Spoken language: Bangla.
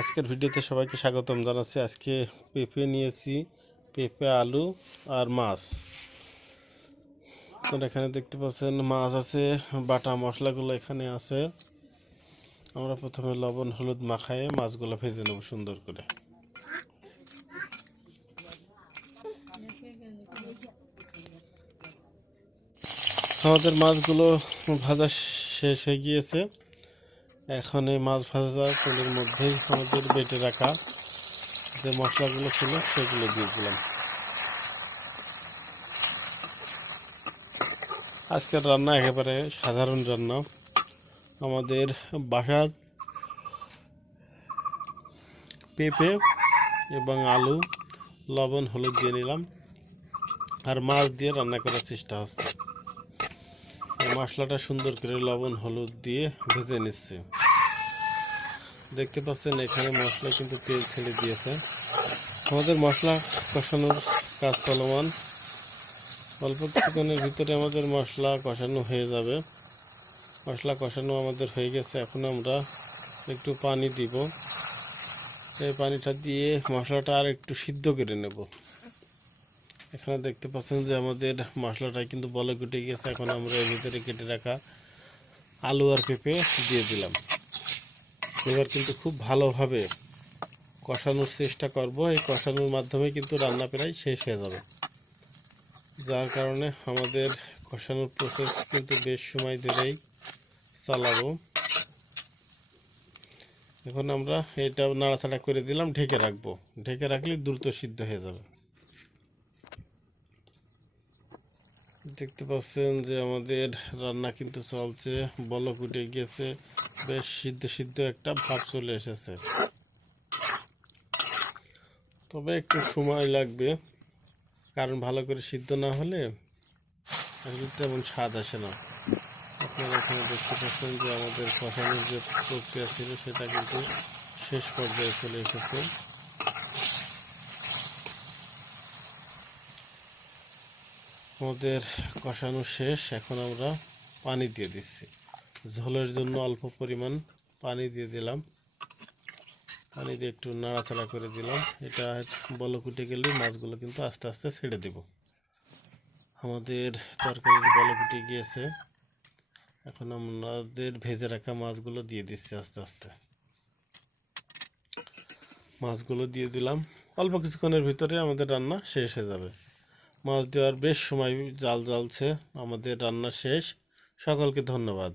আজকের ভিডিওতে সবাইকে স্বাগতম জানাচ্ছি। আজকে পেঁপে নিয়েছি, পেঁপে, আলু আর মাছ। তো এখানে দেখতে পাচ্ছেন মাছ আছে, বাটা মশলাগুলো এখানে আছে। আমরা প্রথমে লবণ হলুদ মাখায়ে মাছগুলো ভেজে নেব সুন্দর করে। আমাদের মাছগুলো ভাজা শেষ হয়ে গিয়েছে। এখন এই মাছ ভাজা তেলের মধ্যেই আমাদের বেটে রাখা যে মশলাগুলো ছিল সেগুলো দিয়ে দিলাম। আজকের রান্না একেবারে সাধারণ রান্না। আমাদের বাসার পেঁপে এবং আলু, লবণ হলুদ দিয়ে নিলাম আর মাছ দিয়ে রান্না করার চেষ্টা হচ্ছে। মশলাটা সুন্দর করে লবণ হলুদ দিয়ে ভেজে নিচ্ছে। দেখতে পাচ্ছেন এখানে মশলা কিন্তু তেল ছেড়ে দিয়েছে। আমাদের মশলা কষানোর কাজ চলমান। অল্প কিছুক্ষণের ভিতরে আমাদের মশলা কষানো হয়ে যাবে। মশলা কষানো আমাদের হয়ে গেছে। এখন আমরা একটু পানি দিব। এই পানিটা দিয়ে মশলাটা আর একটু সিদ্ধ করে নেব। এখানে দেখতে পাচ্ছেন যে আমাদের মশলাটা কিন্তু বলক উঠে গেছে। এখন আমরা এর ভিতরে কেটে রাখা আলু আর পেঁপে দিয়ে দিলাম। এবার কিন্তু খুব ভালোভাবে কষানোর চেষ্টা করব। এই কষানোর মাধ্যমে কিন্তু রান্না প্রায় শেষ হয়ে যাবে, যার কারণে আমাদের কষানোর প্রসেস কিন্তু বেশ সময় ধরেই চালাবো। এখন আমরা এটা নাড়াচাড়া করে দিলাম, ঢেকে রাখবো। ঢেকে রাখলে দ্রুত সিদ্ধ হয়ে যাবে। দেখতে পাচ্ছেন যে আমাদের রান্না কিন্তু চলছে, বলক উঠে গিয়েছে, বেশ সিদ্ধ সিদ্ধ একটা ভাব চলে এসেছে। তবে একটু সময় লাগবে, কারণ ভালো করে সিদ্ধ না হলে তেমন স্বাদ আসে না। আপনারা এখানে দেখতে পাচ্ছেন যে আমাদের কষানোর যে প্রক্রিয়া ছিল সেটা কিন্তু শেষ পর্যায়ে চলে এসেছে। আমাদের কষানো শেষ। এখন আমরা পানি দিয়ে দিচ্ছি। ঝোলের জন্য অল্প পরিমাণ পানি দিয়ে দিলাম। পানি দিয়ে একটু নাড়াচাড়া করে দিলাম। এটা বলক উঠে গেলে মাছগুলো কিন্তু আস্তে আস্তে ছেড়ে দেব। আমাদের তরকারির বলক উঠে গিয়েছে। এখন আমাদের ভেজে রাখা মাছগুলো দিয়ে দিচ্ছি আস্তে আস্তে। মাছগুলো দিয়ে দিলাম। অল্প কিছুক্ষণের ভিতরে আমাদের রান্না শেষ হয়ে যাবে। মাছ দেওয়ার বেশ সময় জাল জ্বলছে। আমাদের রান্না শেষ। সকলকে ধন্যবাদ।